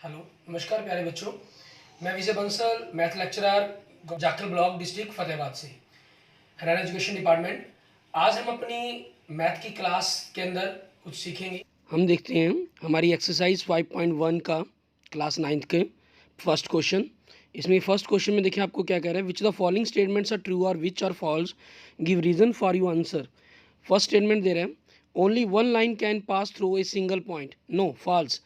Hello, नमस्कार प्यारे बच्चों। मैं Vijay Bansal, math lecturer, Jakhal block, district Fatehabad से, हरियाणा एजुकेशन डिपार्टमेंट। आज हम अपनी मैथ की क्लास के अंदर कुछ सीखेंगे। हम देखते हैं हमारी एक्सरसाइज 5.1 का क्लास 9th के फर्स्ट क्वेश्चन। इसमें फर्स्ट क्वेश्चन में देखिए आपको क्या कह रहा है, which the following statements are true और which are false, give reason for you answer. First statement दे रहे हैं, only one line can pass through a single point, no false.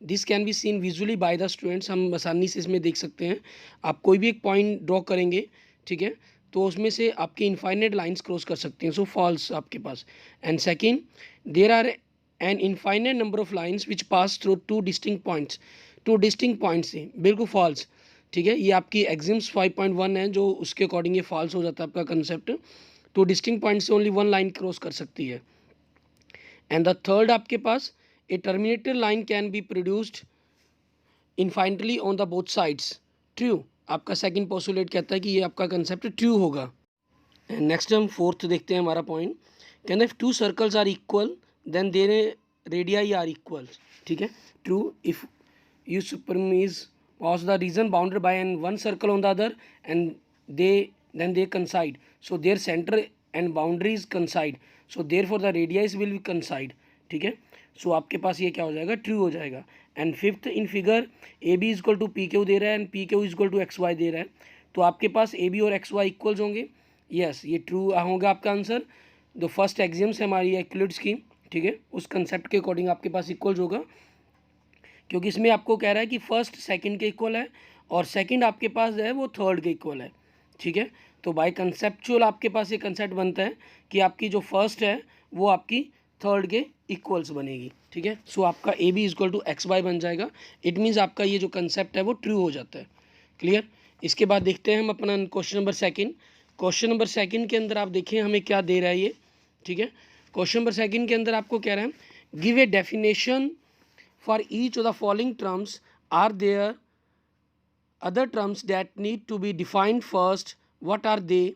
This can be seen visually by the students. हम आसानी से इसमें देख सकते हैं। आप कोई भी एक पॉइंट ड्रॉ करेंगे, ठीक है, तो उसमें से आपकी इनफाइनाइट लाइंस क्रॉस कर सकते हैं, सो फॉल्स आपके पास। And second, there are an infinite number of lines which pass through two distinct points से, बिल्कुल फॉल्स। ठीक है, ये आपकी एग्जिम्स 5.1 है, जो उसके अकॉर्डिंग ये फॉल्स हो जाता है आपका कंसेप्ट। टू डिस्टिंक्ट पॉइंट से ओनली वन लाइन क्रॉस कर सकती है। एंड द थर्ड आपके पास, a terminated line can be produced infinitely on the both sides, true. आपका सेकंड पोस्टुलेट कहता है कि ये आपका कंसेप्ट ट्रू होगा। नेक्स्ट हम फोर्थ देखते हैं हमारा पॉइंट, कहते हैं two circles are equal then their radii are equal. ठीक है, true. If you superimpose was the region bounded by an one circle on the other and they coincide, so their center and boundaries coincide, so therefore the radius will be coincide. ठीक है, सो आपके पास ये क्या हो जाएगा, true हो जाएगा। And fifth, in figure A B is equal to P Q दे रहा है and P Q is equal to x Y दे रहा है, तो आपके पास ए बी और एक्स वाई इक्वल्स होंगे। यस, ये ट्रू होगा आपका आंसर। जो फर्स्ट एग्जाम्स है हमारी यूक्लिड्स की, ठीक है, उस कंसेप्ट के अकॉर्डिंग आपके पास इक्वल्स होगा, क्योंकि इसमें आपको कह रहा है कि फर्स्ट सेकंड के इक्वल है और सेकंड आपके पास है वो थर्ड के इक्वल है। ठीक है, तो बाय कंसेप्चुअल आपके पास ये कंसेप्ट बनता है कि आपकी जो फर्स्ट है वो आपकी थर्ड के इक्वल्स बनेगी। ठीक है, सो आपका A B is equal to x y बन जाएगा। इट मीन्स आपका ये जो कंसेप्ट है वो ट्रू हो जाता है। क्लियर। इसके बाद देखते हैं हम अपना question number second. Question number second के अंदर आप देखिए हमें क्या दे रहा है ये। ठीक है, क्वेश्चन नंबर सेकंड के अंदर आपको कह रहा है, give a definition for each of the following terms. Are there other terms that need to be defined first? What are they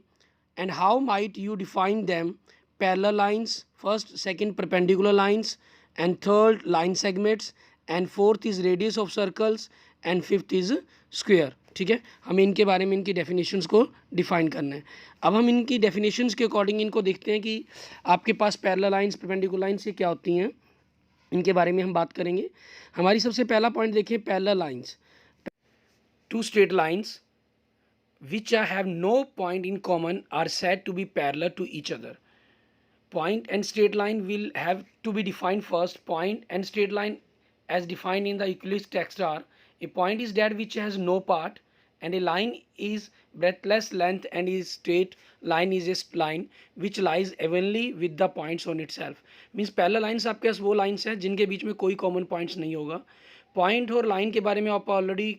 and how might you define them? Parallel lines, first, second perpendicular lines, and third line segments, and fourth is radius of circles, and fifth is square. ठीक है, हमें इनके बारे में इनकी definitions को define करना है। अब हम इनकी डेफिनेशंस के अकॉर्डिंग इनको देखते हैं कि आपके पास पैरेलल लाइंस, परपेंडिकुलर लाइंस ये क्या होती हैं, इनके बारे में हम बात करेंगे। हमारी सबसे पहला पॉइंट देखिए, parallel lines. Two straight lines which have no point in common are said to be parallel to each other. Point and straight line will have to be defined first. Point and straight line as defined in the Euclid's text are, a point is that which has no part, and a line is breadthless length, and a straight line is a line which lies evenly with the points on itself. Means parallel lines आपके पास वो lines हैं जिनके बीच में कोई common points नहीं होगा। point और line के बारे में आप ऑलरेडी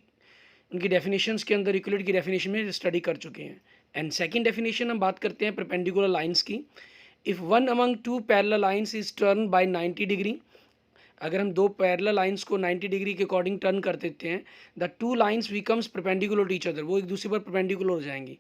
उनकी डेफिनेशंस के अंदर यूक्लिड की डेफिनेशन में स्टडी कर चुके हैं। एंड सेकंड डेफिनेशन हम बात करते हैं परपेंडिकुलर लाइंस की। If one among two parallel lines is turn by 90 degree, अगर हम दो पैरेलल लाइंस को 90 डिग्री के अकॉर्डिंग टर्न कर देते हैं, the two lines becomes perpendicular to each other, वो एक दूसरे पर परपेंडिकुलर हो जाएंगी।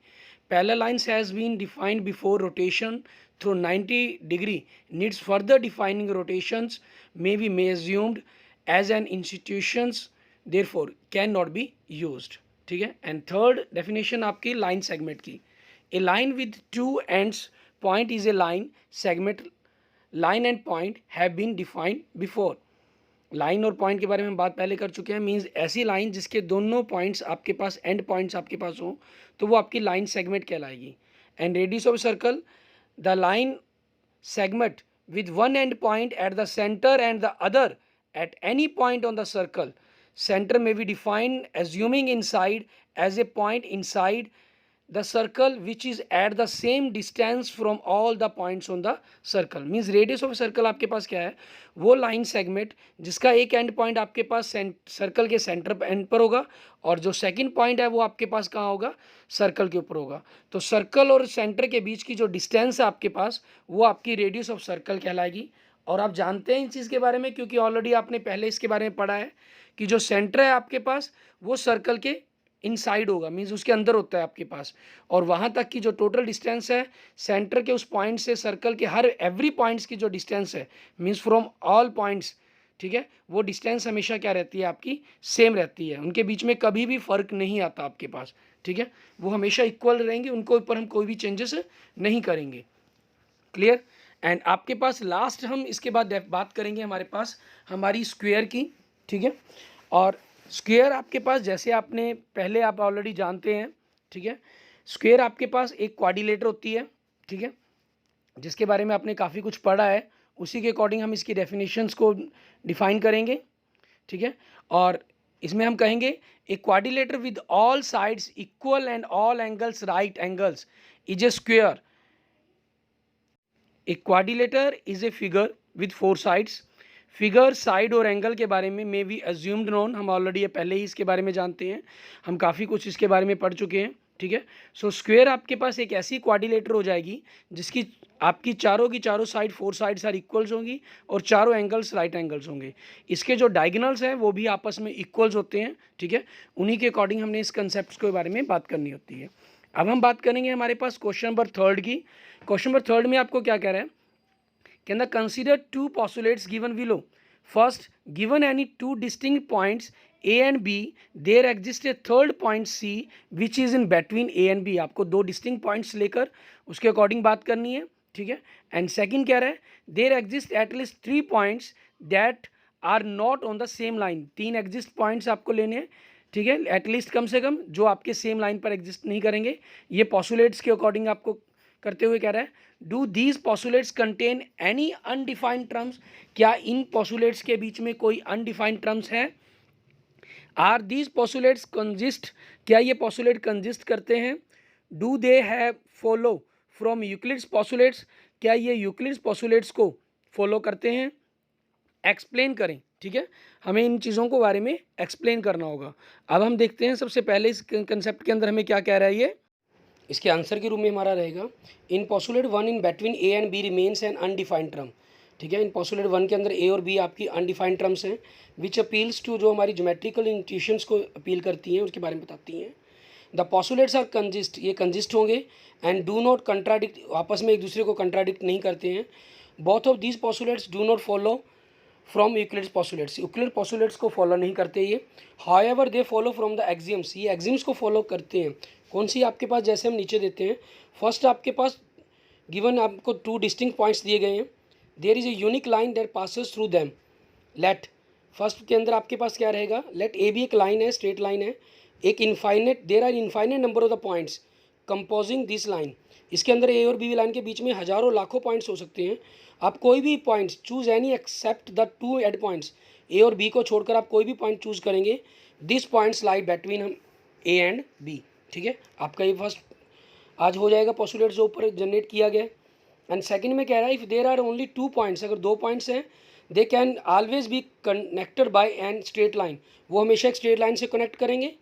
Parallel lines has been defined before rotation through 90 degree needs further defining rotations may be may assumed as an institutions therefore can not be used. ठीक है, and third definition आपकी line segment की, a line with two ends point is a line segment, line end point have been defined before. Line और point के बारे में हम बात पहले कर चुके हैं। मीन्स ऐसी लाइन जिसके दोनों पॉइंट्स आपके पास, एंड पॉइंट्स आपके पास हो, तो वो आपकी लाइन सेगमेंट कहलाएगी। And radius of circle, the line segment with one end point at the center and the other at any point on the circle. Center may be defined assuming inside as a point inside the circle which is at the same distance from all the points on the circle. Means radius of circle आपके पास क्या है, वो line segment जिसका एक and point आपके पास circle के centre and पर होगा और जो सेकंड पॉइंट है वो आपके पास कहाँ होगा, सर्कल के ऊपर होगा। तो सर्कल और सेंटर के बीच की जो डिस्टेंस है आपके पास वो आपकी रेडियस ऑफ सर्कल कहलाएगी। और आप जानते हैं इस चीज़ के बारे में क्योंकि ऑलरेडी आपने पहले इसके बारे में पढ़ा है कि जो सेंटर है आपके पास वो सर्कल के इनसाइड होगा, मीन्स उसके अंदर होता है आपके पास, और वहाँ तक की जो टोटल डिस्टेंस है सेंटर के उस पॉइंट से सर्कल के हर एवरी पॉइंट्स की जो डिस्टेंस है, मीन्स फ्रॉम ऑल पॉइंट्स, ठीक है, वो डिस्टेंस हमेशा क्या रहती है आपकी, सेम रहती है, उनके बीच में कभी भी फ़र्क नहीं आता आपके पास, ठीक है, वो हमेशा इक्वल रहेंगे, उनको ऊपर हम कोई भी चेंजेस नहीं करेंगे। क्लियर। एंड आपके पास लास्ट हम इसके बाद बात करेंगे हमारे पास हमारी स्क्वायर की, ठीक है। और स्क्वायर आपके पास जैसे आपने पहले आप ऑलरेडी जानते हैं, ठीक है, स्क्वायर आपके पास एक क्वाड्रिलेटर होती है, ठीक है, जिसके बारे में आपने काफ़ी कुछ पढ़ा है, उसी के अकॉर्डिंग हम इसकी डेफिनेशंस को डिफाइन करेंगे, ठीक है। और इसमें हम कहेंगे ए quadrilateral with all sides equal and all angles right angles is a square. A quadrilateral is a figure with 4 sides. Figure, side और एंगल के बारे में मे बी अज्यूम्ड नोन, हम ऑलरेडी ये पहले ही इसके बारे में जानते हैं, हम काफ़ी कुछ इसके बारे में पढ़ चुके हैं, ठीक है। सो स्क्वायर आपके पास एक ऐसी क्वाड्रिलेटर हो जाएगी जिसकी आपकी चारों की चारों साइड 4 साइड्स आर इक्वल्स होंगी और चारों एंगल्स राइट एंगल्स होंगे। इसके जो डायगोनल्स हैं वो भी आपस में इक्वल्स होते हैं, ठीक है, उन्हीं के अकॉर्डिंग हमने इस कंसेप्ट के बारे में बात करनी होती है। अब हम बात करेंगे हमारे पास क्वेश्चन नंबर 3 की। क्वेश्चन नंबर 3 में आपको क्या कह रहा है, कहना consider 2 postulates given below. First, given any 2 distinct points A and B, there exists a third point C which is in between A and B. आपको 2 distinct points लेकर उसके अकॉर्डिंग बात करनी है, ठीक है। एंड सेकंड क्या रहा है, there exist at least 3 points that are not on the same line. 3 exist points आपको लेने हैं, ठीक है, एटलीस्ट कम से कम जो आपके सेम लाइन पर एग्जिस्ट नहीं करेंगे। ये postulates के अकॉर्डिंग आपको करते हुए कह रहा है, do these postulates contain any undefined terms, क्या इन पॉस्टुलेट्स के बीच में कोई अनडिफाइंड टर्म्स है। आर दीज पॉस्टुलेट्स कंजिस्ट, क्या ये पॉस्टुलेट कंजिस्ट करते हैं। Do they have follow from Euclid's postulates, क्या ये यूक्लिड्स पॉस्टुलेट्स को फॉलो करते हैं। एक्सप्लेन करें, ठीक है, हमें इन चीज़ों को बारे में एक्सप्लेन करना होगा। अब हम देखते हैं सबसे पहले इस कंसेप्ट के अंदर हमें क्या कह रहा है ये। इसके आंसर के रूप में हमारा रहेगा, in postulate 1 in between A and B remains an undefined term, ठीक है। इन पॉस्टुलेट 1 के अंदर ए और बी आपकी अनडिफाइंड टर्म्स हैं, विच अपील्स टू, जो हमारी ज्योमेट्रिकल इंट्यूशंस को अपील करती हैं, उसके बारे में बताती हैं। द पॉस्टुलेट्स आर कंजिस्ट, ये कंजिस्ट होंगे, एंड डू नॉट कंट्राडिक्ट, आपस में एक दूसरे को कंट्राडिक्ट नहीं करते हैं। Both of these postulates do not follow from Euclid's postulates, Euclid postulates को फॉलो नहीं करते ये। However they follow from the axioms, ये एक्सियम्स को फॉलो करते हैं। कौन सी आपके पास, जैसे हम नीचे देते हैं, फर्स्ट आपके पास गिवन आपको 2 डिस्टिंक्ट पॉइंट्स दिए गए हैं, there is a unique line that passes through them. Let, first के अंदर आपके पास क्या रहेगा, लेट ए भी एक लाइन है, स्ट्रेट लाइन है, एक infinite, there are infinite number of the points composing this line. इसके अंदर ए और बी लाइन के बीच में हज़ारों लाखों पॉइंट्स हो सकते हैं। आप कोई भी points choose any except the 2 end points, A और बी को छोड़कर आप कोई भी पॉइंट चूज करेंगे, this points lie between A and B, ठीक है। आपका ये फर्स्ट आज हो जाएगा पॉस्टुलेट जो ऊपर जनरेट किया गया। एंड सेकंड में कह रहा है, if there are only 2 points, अगर 2 पॉइंट्स हैं, they can always be connected by an straight line, वो हमेशा एक स्ट्रेट लाइन से कनेक्ट करेंगे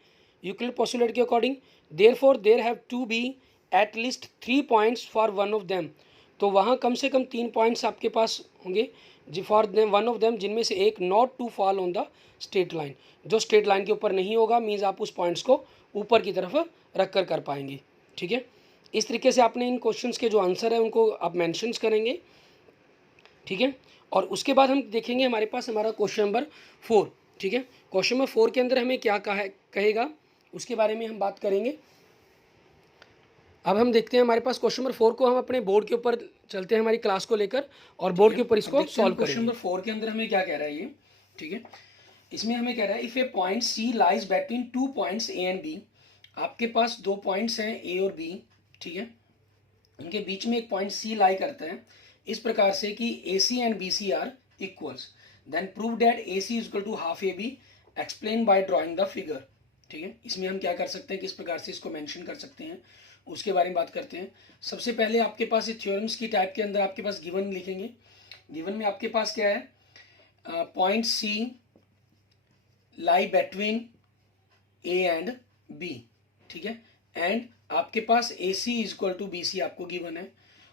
यूक्लिड पॉस्टुलेट के according. Therefore there have to be at least 3 points for one of them, तो वहाँ कम से कम 3 पॉइंट्स आपके पास होंगे जी फॉर वन ऑफ देम, जिनमें से एक not to fall on the straight line, जो स्ट्रेट लाइन के ऊपर नहीं होगा, मीन्स आप उस पॉइंट्स को ऊपर की तरफ रख कर पाएंगे, ठीक है। इस तरीके से आपने इन क्वेश्चंस के जो आंसर है उनको आप मेंशंस करेंगे, ठीक है। और उसके बाद हम देखेंगे हमारे पास हमारा क्वेश्चन नंबर 4, ठीक है। क्वेश्चन नंबर 4 के अंदर हमें क्या कहेगा उसके बारे में हम बात करेंगे। अब हम देखते हैं हमारे पास क्वेश्चन नंबर 4 को, हम अपने बोर्ड के ऊपर चलते हैं हमारी क्लास को लेकर और बोर्ड के ऊपर इसको सॉल्व करेंगे। क्वेश्चन नंबर 4 के अंदर हमें क्या कह रहा है ये, ठीक है। इसमें हमें कह रहा है, if a point C lies between 2 points A and B, आपके पास 2 पॉइंट्स हैं ए और बी, ठीक है, उनके बीच में एक पॉइंट सी लाई करता है इस प्रकार से कि A C and B C are equals, then prove that A C is equal to half A B, explain by drawing the figure, ठीक है। इसमें हम क्या कर सकते हैं, किस प्रकार से इसको मेंशन कर सकते हैं, उसके बारे में बात करते हैं। सबसे पहले आपके पास ये थ्योरम्स की टाइप के अंदर आपके पास गिवन लिखेंगे। गिवन में आपके पास क्या है, point C lie between A and B, ठीक है, एंड आपके पास A C is equal to B C आपको गिवन है।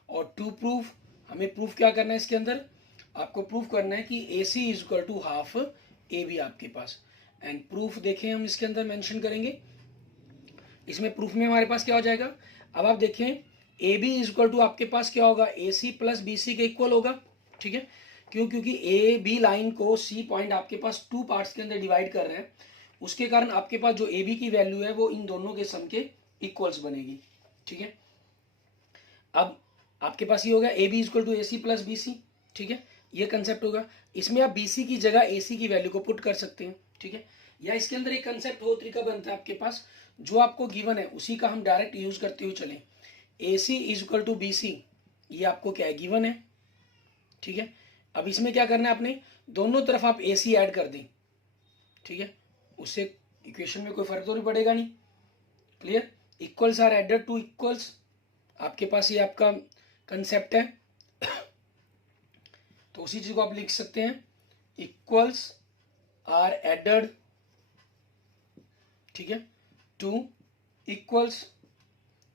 और टू प्रूफ, हमें प्रूफ क्या करना है इसके अंदर, आपको प्रूफ करना है कि A C is equal to half A B आपके पास। एंड प्रूफ देखें हम इसके अंदर मेंशन करेंगे, इसमें प्रूफ में हमारे पास क्या हो जाएगा, अब आप देखें A B is equal to आपके पास क्या होगा, ए सी प्लस बी सी के इक्वल होगा, ठीक है। क्यों? क्योंकि ए बी लाइन को सी पॉइंट आपके पास 2 पार्ट्स के अंदर डिवाइड कर रहे हैं, उसके कारण आपके पास जो ए बी की वैल्यू है वो इन दोनों के सम के इक्वल्स बनेगी। ठीक है, अब आपके पास ये हो गया A B equal to A C plus B C. ठीक है, ये कंसेप्ट होगा। इसमें आप बी सी की जगह ए सी की वैल्यू को पुट कर सकते हैं। ठीक है, या इसके अंदर एक कंसेप्ट हो तरीका बनता है आपके पास, जो आपको गिवन है उसी का हम डायरेक्ट यूज करते हुए चलें। A C is equal to B C, ये आपको क्या है, गिवन है। ठीक है, अब इसमें क्या करना है आपने, दोनों तरफ आप ए सी ऐड कर दें। ठीक है, उससे इक्वेशन में कोई फर्क तो नहीं पड़ेगा, नहीं। Clear, equals are added to equals, आपके पास ये आपका कंसेप्ट है। तो उसी चीज को आप लिख सकते हैं, इक्वल्स आर एडेड, ठीक है, टू इक्वल्स।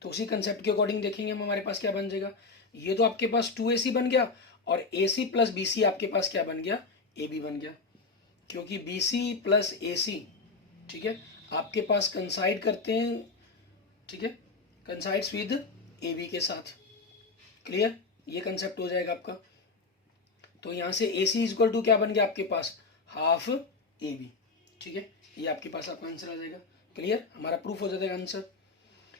तो उसी कंसेप्ट के अकॉर्डिंग देखेंगे हम, हमारे पास क्या बन जाएगा। ये तो आपके पास 2ac बन गया, और ac प्लस bc आपके पास क्या बन गया, ab बन गया, क्योंकि bc प्लस ac, ठीक है, आपके पास कंसाइड करते हैं। ठीक है, कंसाइड्स विद ab के साथ। क्लियर, ये कंसेप्ट हो जाएगा आपका। तो यहां से ac इक्वल टू क्या बन गया आपके पास, हाफ ab। ठीक है, ये आपके पास आपका आंसर आ जाएगा। क्लियर, हमारा प्रूफ हो जाएगा आंसर।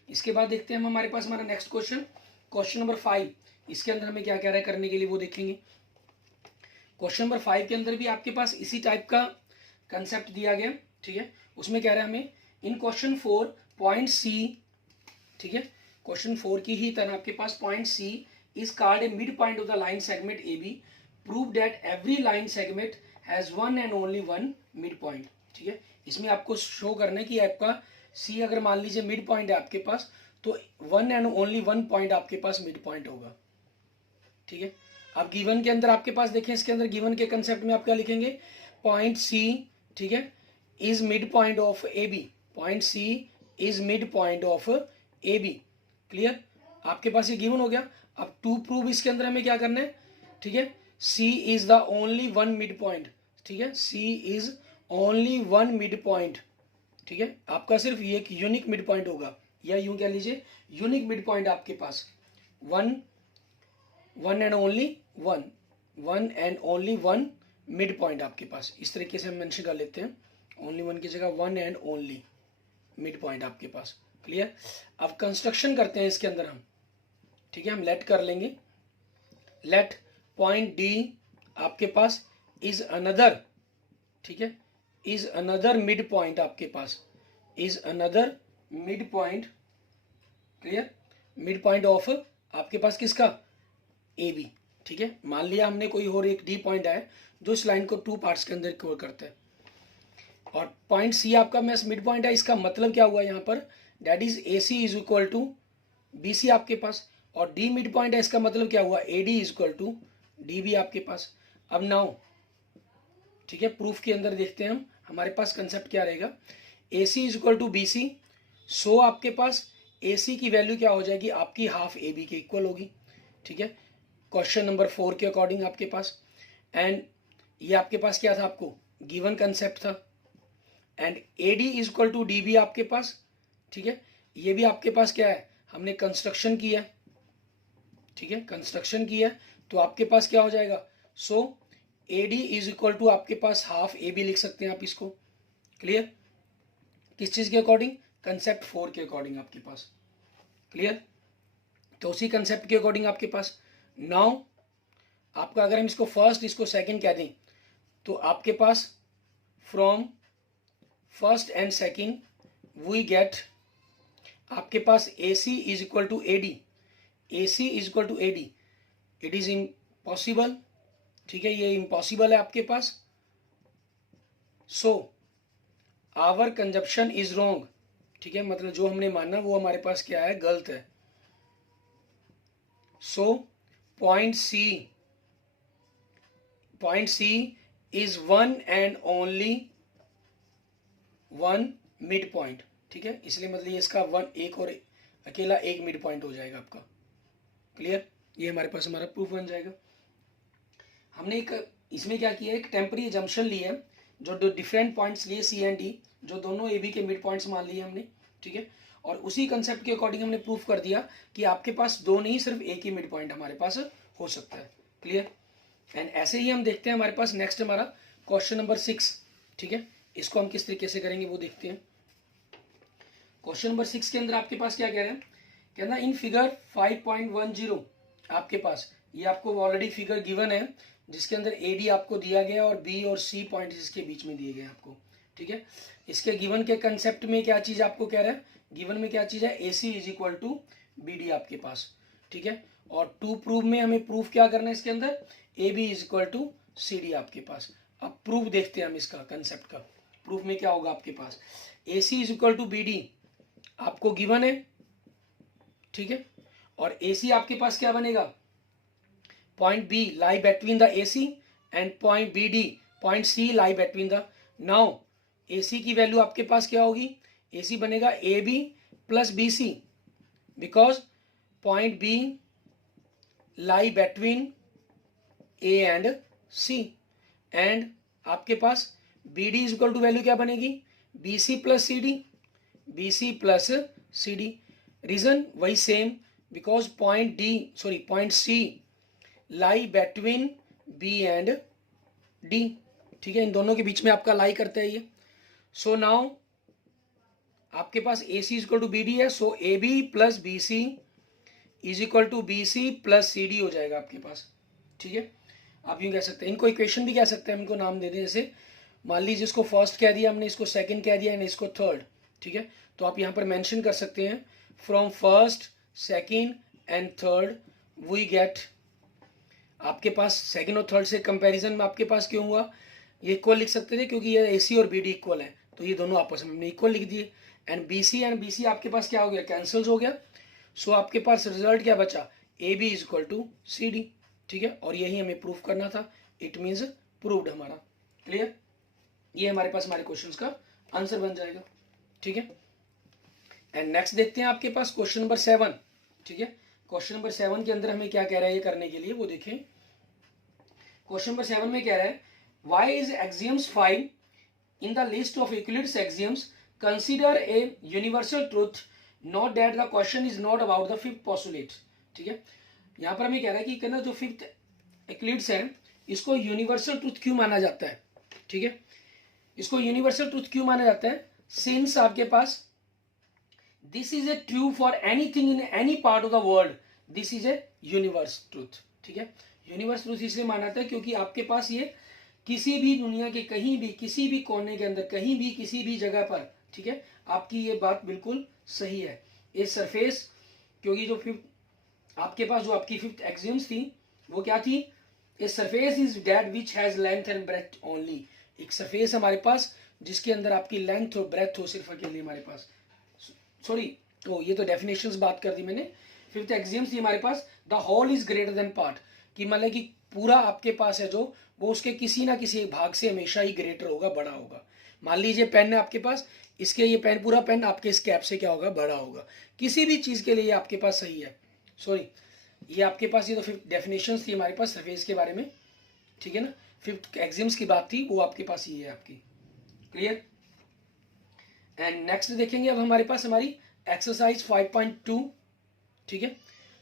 इसके बाद देखते हैं हम हमारे पास हमारा नेक्स्ट क्वेश्चन, क्वेश्चन नंबर 5। इसके अंदर हमें क्या कह रहा है करने के लिए वो देखेंगे। क्वेश्चन नंबर 5 के अंदर भी आपके पास इसी टाइप का कंसेप्ट दिया गया। ठीक है, उसमें कह रहा है हमें इन क्वेश्चन 4 पॉइंट सी, ठीक है, क्वेश्चन 4 की ही तरह आपके पास point C is called a mid point of the line segment A B, prove that every line segment has one and only one mid point. ठीक है, इसमें आपको शो करना है कि आपका सी अगर मान लीजिए मिड पॉइंट है आपके पास, तो one and only one point आपके पास मिड पॉइंट होगा। ठीक है, अब गिवन के अंदर आपके पास देखें, इसके अंदर गिवन के कंसेप्ट में आप क्या लिखेंगे, पॉइंट सी, ठीक है, is mid point of A B, point C is mid point of A B. Clear, आपके पास ये गिवन हो गया। अब टू प्रूव इसके अंदर हमें क्या करना है, ठीक है, C is the only one mid point. ठीक है, C is only one mid point. ठीक है, आपका सिर्फ ये एक यूनिक मिड पॉइंट होगा, या यूं कह लीजिए यूनिक मिड पॉइंट आपके पास one and only one, one and only one mid point आपके पास। इस तरीके से हम मेंशन कर लेते हैं, ओनली वन की जगह one and only mid point आपके पास। क्लियर, अब कंस्ट्रक्शन करते हैं इसके अंदर हम। ठीक है, हम लेट कर लेंगे, लेट पॉइंट डी आपके पास इज अनदर, ठीक है, इज अनदर मिड पॉइंट आपके पास, is another mid point. Clear, mid point of आपके पास किसका, ए बी। ठीक है, मान लिया हमने कोई और एक डी पॉइंट है जो इस लाइन को 2 पार्ट्स के अंदर कवर करता है, और पॉइंट सी आपका मैस मिड पॉइंट है। इसका मतलब क्या हुआ यहाँ पर, that is A C is equal to B C आपके पास, और डी मिड पॉइंट है, इसका मतलब क्या हुआ, A D is equal to D B आपके पास। अब नाउ, ठीक है, प्रूफ के अंदर देखते हैं हम, हमारे पास कंसेप्ट क्या रहेगा, A C is equal to B C. So आपके पास ए सी की वैल्यू क्या हो जाएगी, आपकी हाफ ए बी के इक्वल होगी। ठीक है, क्वेश्चन नंबर 4 के अकॉर्डिंग आपके पास, एंड ये आपके पास क्या था, आपको गिवन कंसेप्ट था, and A D is equal to D B आपके पास। ठीक है, ये भी आपके पास क्या है, हमने कंस्ट्रक्शन किया। ठीक है, कंस्ट्रक्शन किया, तो आपके पास क्या हो जाएगा, so A D is equal to आपके पास हाफ ए बी लिख सकते हैं आप इसको। क्लियर, किस चीज के अकॉर्डिंग, कंसेप्ट 4 के अकॉर्डिंग आपके पास। क्लियर, तो उसी कंसेप्ट के अकॉर्डिंग आपके पास नाउ आपका, अगर हम इसको फर्स्ट इसको सेकंड कह दें, तो आपके पास from first and second we get आपके पास A C is equal to A D, A C is equal to A D, it is impossible. ठीक है, ये इम्पॉसिबल है आपके पास। So our conception is wrong. ठीक है, मतलब जो हमने माना वो हमारे पास क्या है, गलत है। So point C is one and only one mid point. ठीक है, इसलिए मतलब ये इसका वन, एक और अकेला एक मिड पॉइंट हो जाएगा आपका। क्लियर, ये हमारे पास हमारा प्रूफ बन जाएगा। हमने एक इसमें क्या किया, एक टेम्पररी जम्पशन ली है, जो दो डिफरेंट पॉइंट्स लिए सी एंड डी, जो दोनों ए बी के मिड पॉइंट्स मान लिए हमने। ठीक है, और उसी कंसेप्ट के अकॉर्डिंग हमने प्रूफ कर दिया कि आपके पास दो नहीं सिर्फ एक ही मिड पॉइंट हमारे पास हो सकता है। क्लियर, एंड ऐसे ही हम देखते हैं हमारे पास नेक्स्ट हमारा क्वेश्चन नंबर 6, ठीक है। इसको हम किस तरीके से करेंगे वो देखते हैं। क्वेश्चन नंबर 6 के अंदर आपके पास क्या कह रहे हैं, कहना इन फिगर 5.10 आपके पास, ये आपको ऑलरेडी फिगर गिवन है जिसके अंदर ए डी आपको दिया गया और बी और सी पॉइंट इसके बीच में दिए गए आपको, ठीक है। इसके गिवन के कंसेप्ट में क्या चीज आपको कह रहा है, गिवन में क्या चीज है, A C is equal to B D आपके पास, ठीक है। और टू प्रूव में हमें प्रूफ क्या करना है इसके अंदर, A B is equal to C D आपके पास। अब प्रूफ देखते हैं हम इसका कंसेप्ट का, प्रूफ में क्या होगा आपके पास, A C is equal to B D आपको गिवन है, ठीक है। और ए सी आपके पास क्या बनेगा, point B lie between the A C and point B D point C lie between the, now A C की वैल्यू आपके पास क्या होगी, ए सी बनेगा A B plus B C, because point B lie between A and C, and आपके पास B D is equal to value क्या बनेगी, B C plus C D, B C plus C D. Reason वही same, because point C lie between B and D, ठीक है। इन दोनों के बीच में आपका लाई करता है ये। सो नाउ आपके पास A C is equal to B D है, so A B plus B C is equal to B C plus C D हो जाएगा आपके पास, ठीक है। आप यूँ कह सकते हैं, इनको इक्वेशन भी कह सकते हैं, हम इनको नाम दे दें, जैसे मान लीजिए इसको फर्स्ट कह दिया हमने, इसको सेकंड कह दिया एंड इसको थर्ड, ठीक है। तो आप यहाँ पर मेंशन कर सकते हैं from first second and third we get, आपके पास सेकंड और थर्ड से कंपैरिजन में आपके पास क्यों हुआ, ये इक्वल लिख सकते थे क्योंकि ये ए सी और बी डी इक्वल है, तो ये दोनों आपस में हमने इक्वल लिख दिए। एंड बी सी आपके पास क्या हो गया, कैंसिल हो गया। सो आपके पास रिजल्ट क्या बचा, A B is equal to C D, ठीक है। और यही हमें प्रूफ करना था, इट मीन्स प्रूव्ड हमारा, क्लियर। ये हमारे पास हमारे क्वेश्चंस का आंसर बन जाएगा, ठीक है। एंड नेक्स्ट देखते हैं आपके पास क्वेश्चन नंबर 7, ठीक है। क्वेश्चन नंबर 7 के अंदर हमें क्या कह रहा है ये करने के लिए, वो देखें। क्वेश्चन नंबर 7 में कह रहा है why is axioms 5 in the list of Euclid's axioms consider a universal truth, note that the question is not about the fifth postulate, ठीक है। यहाँ पर हमें कह रहा है कि कहना जो फिफ्थ यूक्लिड्स है इसको यूनिवर्सल ट्रूथ क्यों माना जाता है, ठीक है। इसको यूनिवर्सल ट्रूथ क्यों माना जाता है, सिंस आपके पास this is a true for anything in any part of the world, this is a universe truth, ठीक है। यूनिवर्स ट्रूथ इसलिए माना जाता है क्योंकि आपके पास ये किसी भी दुनिया के कहीं भी किसी भी कोने के अंदर कहीं भी किसी भी जगह पर, ठीक है, आपकी ये बात बिल्कुल सही है। ये सरफेस, क्योंकि जो फिफ्थ आपके पास जो आपकी फिफ्थ एक्सियम्स थी वो क्या थी, a surface is that which has length and breadth only, एक सरफेस हमारे पास जिसके अंदर आपकी लेंथ हो ब्रेथ हो सिर्फ अकेले हमारे पास, सॉरी तो ये तो डेफिनेशंस बात कर दी मैंने। फिफ्थ एक्सियम्स थी हमारे पास the whole is greater than part, कि मतलब कि पूरा आपके पास है जो वो उसके किसी ना किसी भाग से हमेशा ही ग्रेटर होगा, बड़ा होगा। मान लीजिए पेन है आपके पास, इसके ये पेन पूरा पेन आपके इस कैप से क्या होगा, बड़ा होगा। किसी भी चीज़ के लिए आपके पास सही है, सॉरी ये आपके पास ये तो फिफ्थ डेफिनेशंस थी हमारे पास सरफेस के बारे में, ठीक है ना। फिफ्थ एक्सियम्स की बात थी वो आपके पास ये है आपकी, क्लियर। एंड नेक्स्ट देखेंगे अब हमारे पास हमारी एक्सरसाइज 5.2, ठीक है।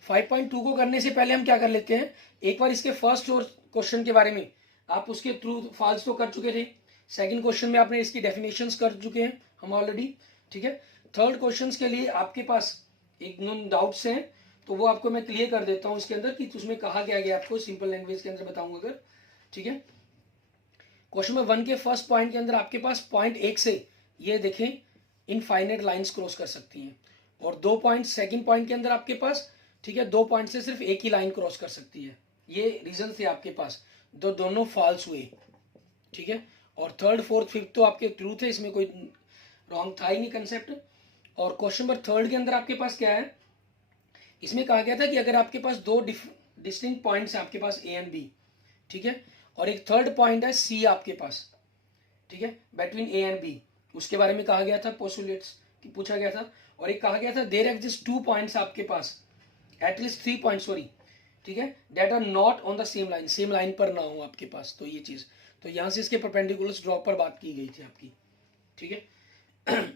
5.2 को करने से पहले हम क्या कर लेते हैं, एक बार इसके फर्स्ट और क्वेश्चन के बारे में आप उसके ट्रू फॉल्स तो कर चुके थे, सेकंड क्वेश्चन में आपने इसकी डेफिनेशंस कर चुके हैं हम ऑलरेडी, ठीक है। थर्ड क्वेश्चन के लिए आपके पास एक नॉन डाउट्स हैं, तो वो आपको मैं क्लियर कर देता हूँ इसके अंदर कि उसमें कहा क्या गया, आपको सिंपल लैंग्वेज के अंदर बताऊंगा अगर, ठीक है। क्वेश्चन नंबर 1 के फर्स्ट पॉइंट के अंदर आपके पास पॉइंट 1 से ये देखें इनफाइनाइट लाइंस क्रॉस कर सकती हैं, और 2 पॉइंट सेकंड पॉइंट के अंदर आपके पास, ठीक है, 2 पॉइंट से सिर्फ एक ही लाइन क्रॉस कर सकती है। ये रीजन थे आपके पास, दोनों फॉल्स हुए, ठीक है। और थर्ड फोर्थ फिफ्थ तो आपके ट्रू थे, इसमें कोई रॉन्ग था ही नहीं कंसेप्ट। और क्वेश्चन नंबर 3 के अंदर आपके पास क्या है, इसमें कहा गया था कि अगर आपके पास 2 डिस्टिंक्ट पॉइंट्स हैं आपके पास ए एंड बी, ठीक है, और एक थर्ड पॉइंट है सी आपके पास, ठीक है, बिटवीन ए एंड बी, उसके बारे में कहा गया था, पोस्टुलेट्स पूछा गया था। और एक कहा गया था देयर एग्जिस्ट 2 पॉइंट्स आपके पास, एटलीस्ट 3 पॉइंट सॉरी, ठीक है, that are not on the same line, same line पर ना हो आपके पास, तो ये चीज, तो यहां से इसके परपेंडिकुलर ड्रॉप पर बात की गई थी आपकी, ठीक है।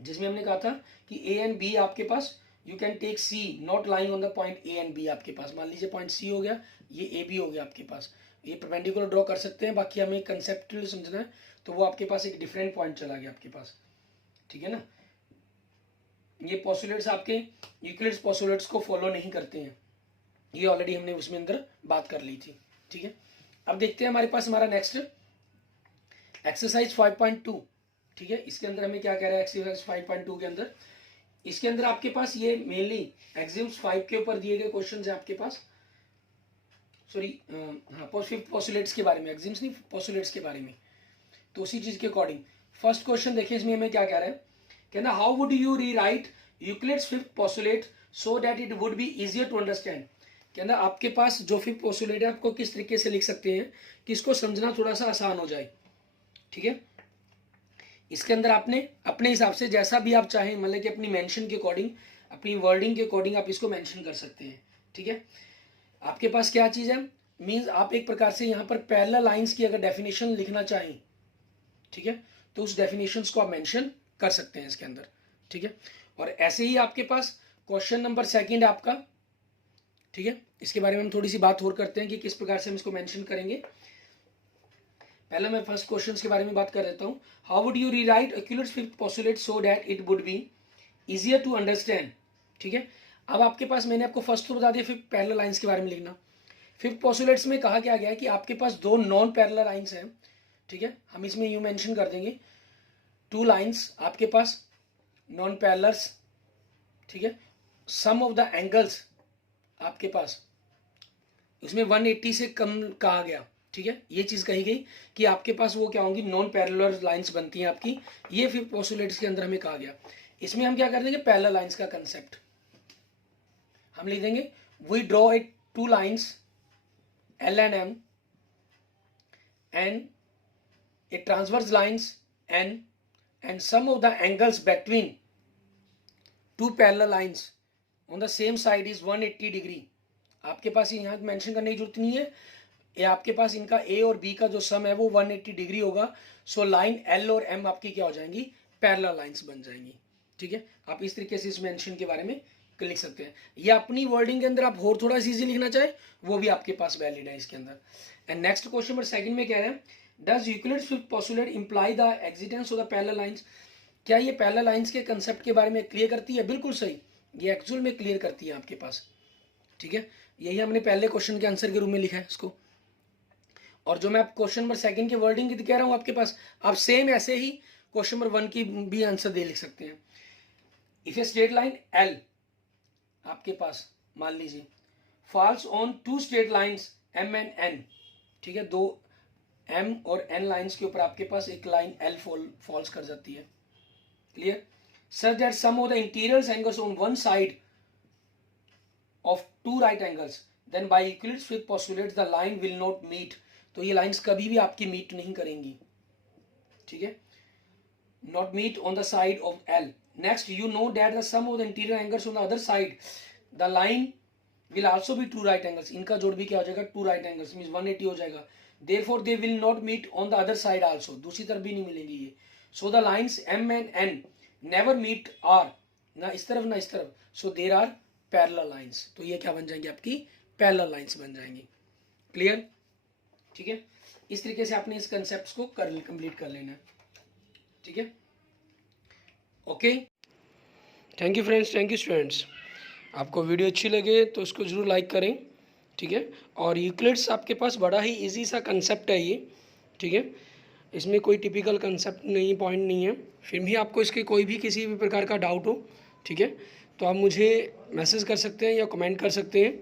जिसमें हमने कहा था कि ए एंड बी आपके पास you can take C not lying on the point A and B. आपके पास मान लीजिए पॉइंट सी हो गया, ये ए बी हो गया आपके पास, ये परपेंडिकुलर ड्रॉ कर सकते हैं। बाकी हमें कंसेप्चुअली समझना है, तो वो आपके पास एक डिफरेंट पॉइंट चला गया आपके पास, ठीक है ना। ये पोस्टुलेट्स आपके यूक्लिड्स पोस्टुलेट्स को फॉलो नहीं करते हैं, ये ऑलरेडी हमने उसमें अंदर बात कर ली थी, ठीक है। अब देखते हैं हमारे पास हमारा नेक्स्ट एक्सरसाइज 5.2, ठीक है। इसके अंदर हमें क्या कह रहा है एक्सरसाइज 5.2 के अंदर, इसके अंदर आपके पास ये मेनली एक्सिम्स 5 के ऊपर दिए गए क्वेश्चन है आपके पास, सॉरी हाँ पोस्टुलेट्स के बारे में, एक्सिम्स नहीं पोस्टुलेट्स के बारे में। तो उसी चीज के अकॉर्डिंग फर्स्ट क्वेश्चन देखिए, इसमें हमें क्या कह रहा है, कहना how would you rewrite Euclid's fifth postulate so that it would be easier to understand. कहना आपके पास जो फिफ्थ पोस्टुलेट है आपको किस तरीके से लिख सकते हैं कि इसको समझना थोड़ा सा आसान हो जाए, ठीक है। इसके अंदर आपने अपने हिसाब से जैसा भी आप चाहें, मतलब कि अपनी मेंशन के अकॉर्डिंग, अपनी वर्डिंग के अकॉर्डिंग आप इसको मेंशन कर सकते हैं, ठीक है। आपके पास क्या चीज है, मींस आप एक प्रकार से यहाँ पर पैरेलल लाइंस की अगर डेफिनेशन लिखना चाहें, ठीक है, तो उस डेफिनेशंस को आप मेंशन कर सकते हैं इसके अंदर, ठीक है। और ऐसे ही आपके पास क्वेश्चन नंबर सेकंड आपका, ठीक है, इसके बारे में हम थोड़ी सी बात और करते हैं कि किस प्रकार से हम इसको मेंशन करेंगे। पहले मैं फर्स्ट क्वेश्चन के बारे में बात कर देता हूं। How would you rewrite Euclid's fifth postulate so that it would be easier to understand, ठीक है। अब आपके पास मैंने आपको फर्स्ट तो बता दिया, फिर पैरेलल लाइंस के बारे में लिखना। फिफ्थ पोस्टुलेट्स में कहा क्या गया है कि आपके पास दो नॉन पैरेलल लाइंस हैं, ठीक है। हम इसमें यू मेंशन कर देंगे टू लाइंस आपके पास नॉन पैरेलल्स, ठीक है। सम ऑफ द एंगल्स आपके पास उसमें 180 से कम कहा गया, ठीक है। ये चीज कही गई कि आपके पास वो क्या होंगी, नॉन पैरेलल लाइंस बनती हैं आपकी, ये फिर पोस्टुलेट्स के अंदर हमें कहा गया। इसमें हम क्या कर देंगे, पैरेलल लाइंस का कंसेप्ट हम लिख देंगे, we draw it two lines L and M and a transverse lines and sum of the angles between two parallel lines on the same side is 180 degree. आपके पास यहाँ मेंशन करने की जरूरत नहीं है, ये आपके पास इनका ए और बी का जो सम है वो 180 डिग्री होगा। सो लाइन एल और एम आपकी क्या हो जाएंगी, पैरेलल लाइंस बन जाएंगी, ठीक है। आप इस तरीके से इस मेंशन के बारे में लिख सकते हैं, या अपनी वर्डिंग के अंदर आप और थोड़ा सीधी लिखना चाहे वो भी आपके पास वैलिड है इसके अंदर। And next question number second में कह रहे हैं, does Euclid's fifth postulate imply the existence of the parallel lines. क्या ये पैरेलल लाइंस के कंसेप्ट के बारे में क्लियर करती है, बिल्कुल सही, ये एक्चुअल में क्लियर करती है आपके पास, ठीक है। यही हमने पहले क्वेश्चन के आंसर के रूप में लिखा है इसको। और जो मैं आप क्वेश्चन नंबर सेकंड की वर्डिंग की कह रहा हूं आपके पास, आप सेम ऐसे ही क्वेश्चन नंबर 1 की भी आंसर दे लिख सकते हैं। If a straight line L आपके पास मान लीजिए falls on two straight lines M and N, ठीक है, दो एम और एन लाइंस के ऊपर आपके पास एक लाइन एल फॉल्स कर जाती है, clear, such that sum of the interior angles on one side of two right angles then by Euclid's fifth postulate the line will not meet. तो ये लाइंस कभी भी आपकी मीट नहीं करेंगी, ठीक है, not meet on the side of L. Next you know that the sum of the interior angles on the other side the line will also be two right angles. इनका जोड़ भी क्या हो जाएगा, टू राइट एंगल्स, मींस 180 हो जाएगा। Therefore they will not meet on the other side also, दूसरी तरफ भी नहीं मिलेंगी ये। So the lines M and N never meet are, ना इस तरफ ना इस तरफ, so there are parallel lines. तो ये क्या बन जाएंगी, आपकी पैरेलल लाइंस बन जाएंगी, क्लियर, ठीक है। इस तरीके से आपने इस कंसेप्ट को कंप्लीट कर लेना है, ठीक है, okay. Thank you friends, thank you students. आपको वीडियो अच्छी लगे तो इसको जरूर लाइक करें, ठीक है। और यूक्लिड्स आपके पास बड़ा ही इजी सा कंसेप्ट है ये, ठीक है, इसमें कोई टिपिकल कंसेप्ट नहीं, पॉइंट नहीं है। फिर भी आपको इसके कोई भी किसी भी प्रकार का डाउट हो, ठीक है, तो आप मुझे मैसेज कर सकते हैं या कमेंट कर सकते हैं।